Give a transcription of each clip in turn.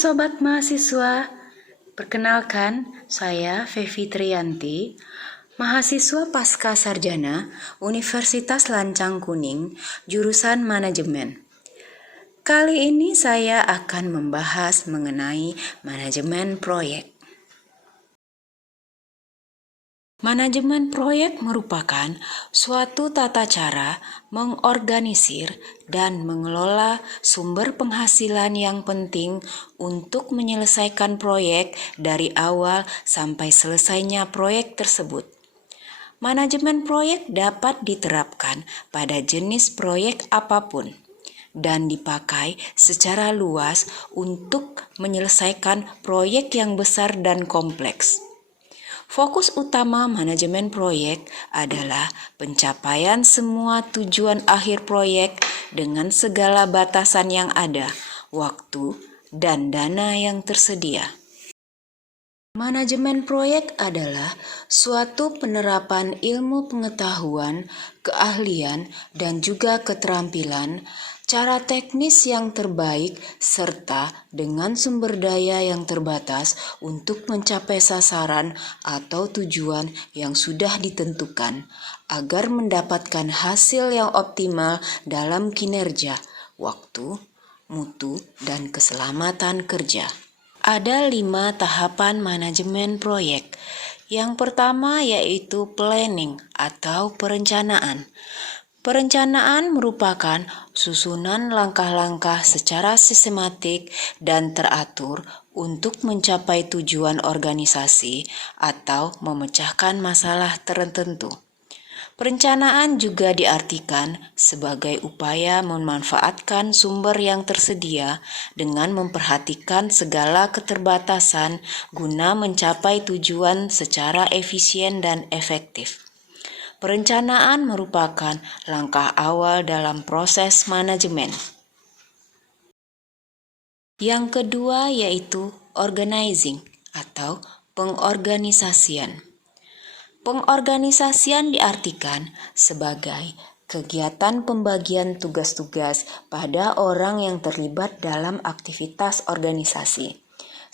Sobat Mahasiswa, perkenalkan saya Fevi Triyanti, mahasiswa Pasca Sarjana Universitas Lancang Kuning, jurusan Manajemen. Kali ini saya akan membahas mengenai manajemen proyek. Manajemen proyek merupakan suatu tata cara mengorganisir dan mengelola sumber penghasilan yang penting untuk menyelesaikan proyek dari awal sampai selesainya proyek tersebut. Manajemen proyek dapat diterapkan pada jenis proyek apapun dan dipakai secara luas untuk menyelesaikan proyek yang besar dan kompleks. Fokus utama manajemen proyek adalah pencapaian semua tujuan akhir proyek dengan segala batasan yang ada, waktu, dan dana yang tersedia. Manajemen proyek adalah suatu penerapan ilmu pengetahuan, keahlian, dan juga keterampilan, cara teknis yang terbaik, serta dengan sumber daya yang terbatas untuk mencapai sasaran atau tujuan yang sudah ditentukan, agar mendapatkan hasil yang optimal dalam kinerja, waktu, mutu, dan keselamatan kerja. Ada 5 tahapan manajemen proyek. Yang pertama yaitu planning atau perencanaan. Perencanaan merupakan susunan langkah-langkah secara sistematik dan teratur untuk mencapai tujuan organisasi atau memecahkan masalah tertentu. Perencanaan juga diartikan sebagai upaya memanfaatkan sumber yang tersedia dengan memperhatikan segala keterbatasan guna mencapai tujuan secara efisien dan efektif. Perencanaan merupakan langkah awal dalam proses manajemen. Yang kedua yaitu organizing atau pengorganisasian. Pengorganisasian diartikan sebagai kegiatan pembagian tugas-tugas pada orang yang terlibat dalam aktivitas organisasi,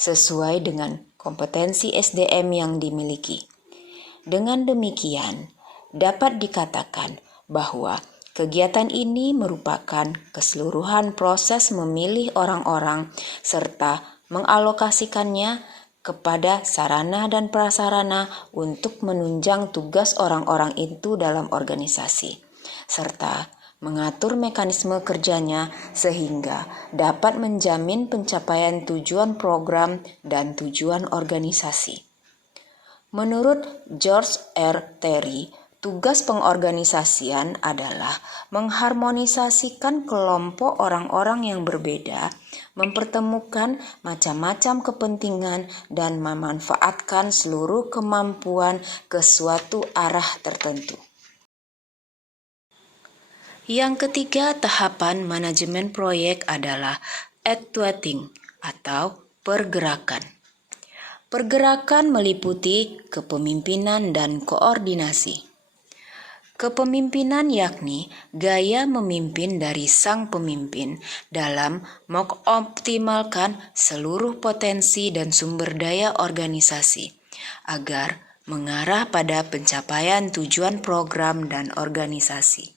sesuai dengan kompetensi SDM yang dimiliki. Dengan demikian, dapat dikatakan bahwa kegiatan ini merupakan keseluruhan proses memilih orang-orang serta mengalokasikannya kepada sarana dan prasarana untuk menunjang tugas orang-orang itu dalam organisasi, serta mengatur mekanisme kerjanya sehingga dapat menjamin pencapaian tujuan program dan tujuan organisasi. Menurut George R. Terry, tugas pengorganisasian adalah mengharmonisasikan kelompok orang-orang yang berbeda, mempertemukan macam-macam kepentingan, dan memanfaatkan seluruh kemampuan ke suatu arah tertentu. Yang ketiga tahapan manajemen proyek adalah activating atau pergerakan. Pergerakan meliputi kepemimpinan dan koordinasi. Kepemimpinan yakni gaya memimpin dari sang pemimpin dalam mengoptimalkan seluruh potensi dan sumber daya organisasi agar mengarah pada pencapaian tujuan program dan organisasi.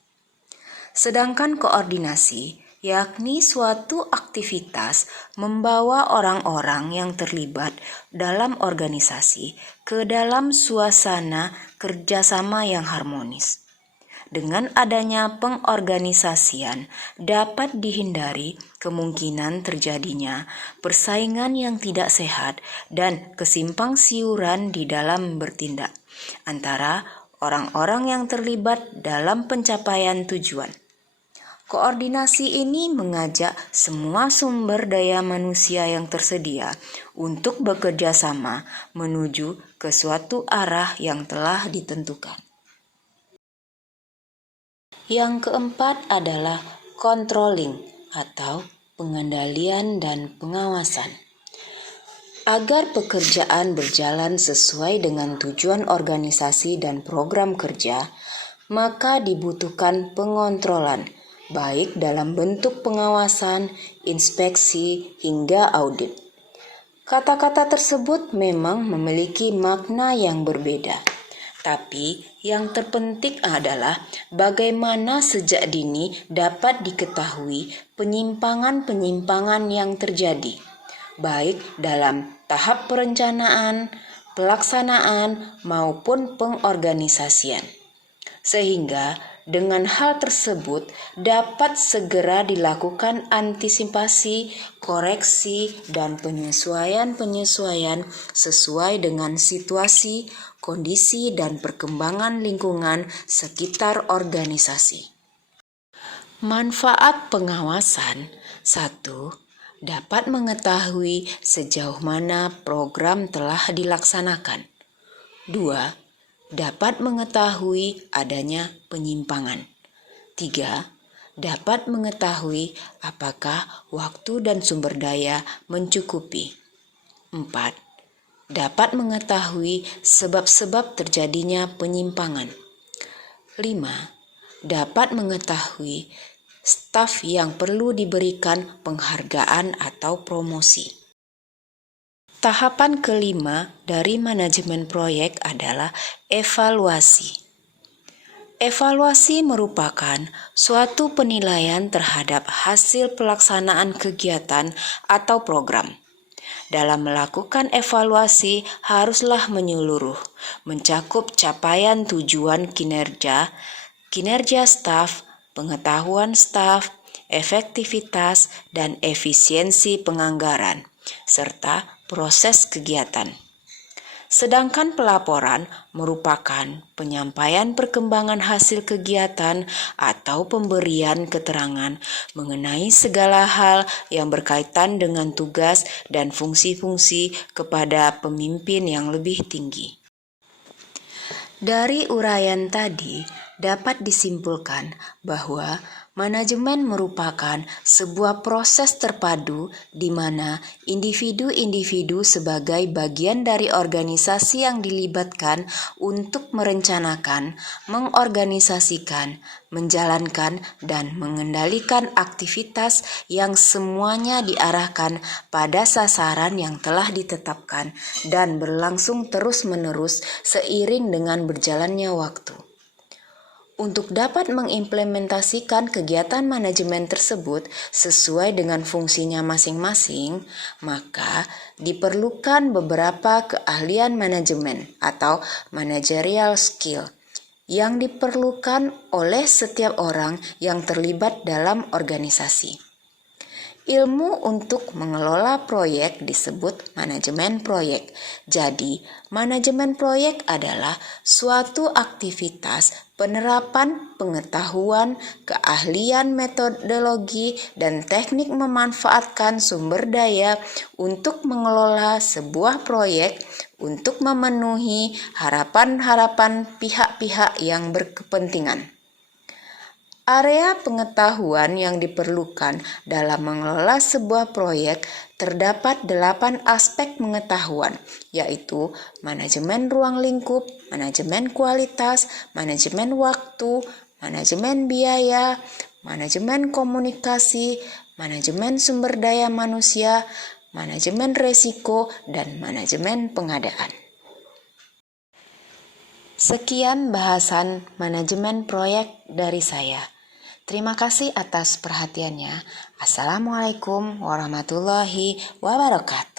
Sedangkan koordinasi yakni suatu aktivitas membawa orang-orang yang terlibat dalam organisasi ke dalam suasana kerjasama yang harmonis. Dengan adanya pengorganisasian dapat dihindari kemungkinan terjadinya persaingan yang tidak sehat dan kesimpang siuran di dalam bertindak antara orang-orang yang terlibat dalam pencapaian tujuan. Koordinasi ini mengajak semua sumber daya manusia yang tersedia untuk bekerja sama menuju ke suatu arah yang telah ditentukan. Yang keempat adalah controlling atau pengendalian dan pengawasan. Agar pekerjaan berjalan sesuai dengan tujuan organisasi dan program kerja, maka dibutuhkan pengontrolan, baik dalam bentuk pengawasan, inspeksi, hingga audit. Kata-kata tersebut memang memiliki makna yang berbeda. Tapi yang terpenting adalah bagaimana sejak dini dapat diketahui penyimpangan-penyimpangan yang terjadi, baik dalam tahap perencanaan, pelaksanaan, maupun pengorganisasian. Sehingga dengan hal tersebut dapat segera dilakukan antisipasi, koreksi, dan penyesuaian-penyesuaian sesuai dengan situasi, kondisi, dan perkembangan lingkungan sekitar organisasi. Manfaat pengawasan: 1. Dapat mengetahui sejauh mana program telah dilaksanakan. 2. Dapat mengetahui adanya penyimpangan. 3. Dapat mengetahui apakah waktu dan sumber daya mencukupi. 4. Dapat mengetahui sebab-sebab terjadinya penyimpangan. 5. Dapat mengetahui staf yang perlu diberikan penghargaan atau promosi. Tahapan kelima dari manajemen proyek adalah evaluasi. Evaluasi merupakan suatu penilaian terhadap hasil pelaksanaan kegiatan atau program. Dalam melakukan evaluasi haruslah menyeluruh, mencakup capaian tujuan kinerja staf, pengetahuan staf, efektivitas, dan efisiensi penganggaran, serta proses kegiatan. Sedangkan pelaporan merupakan penyampaian perkembangan hasil kegiatan atau pemberian keterangan mengenai segala hal yang berkaitan dengan tugas dan fungsi-fungsi kepada pemimpin yang lebih tinggi. Dari uraian tadi dapat disimpulkan bahwa manajemen merupakan sebuah proses terpadu di mana individu-individu sebagai bagian dari organisasi yang dilibatkan untuk merencanakan, mengorganisasikan, menjalankan, dan mengendalikan aktivitas yang semuanya diarahkan pada sasaran yang telah ditetapkan dan berlangsung terus-menerus seiring dengan berjalannya waktu. Untuk dapat mengimplementasikan kegiatan manajemen tersebut sesuai dengan fungsinya masing-masing, maka diperlukan beberapa keahlian manajemen atau managerial skill yang diperlukan oleh setiap orang yang terlibat dalam organisasi. Ilmu untuk mengelola proyek disebut manajemen proyek. Jadi, manajemen proyek adalah suatu aktivitas penerapan pengetahuan, keahlian metodologi, dan teknik memanfaatkan sumber daya untuk mengelola sebuah proyek untuk memenuhi harapan-harapan pihak-pihak yang berkepentingan. Area pengetahuan yang diperlukan dalam mengelola sebuah proyek terdapat 8 aspek pengetahuan, yaitu manajemen ruang lingkup, manajemen kualitas, manajemen waktu, manajemen biaya, manajemen komunikasi, manajemen sumber daya manusia, manajemen resiko, dan manajemen pengadaan. Sekian bahasan manajemen proyek dari saya. Terima kasih atas perhatiannya. Assalamualaikum warahmatullahi wabarakatuh.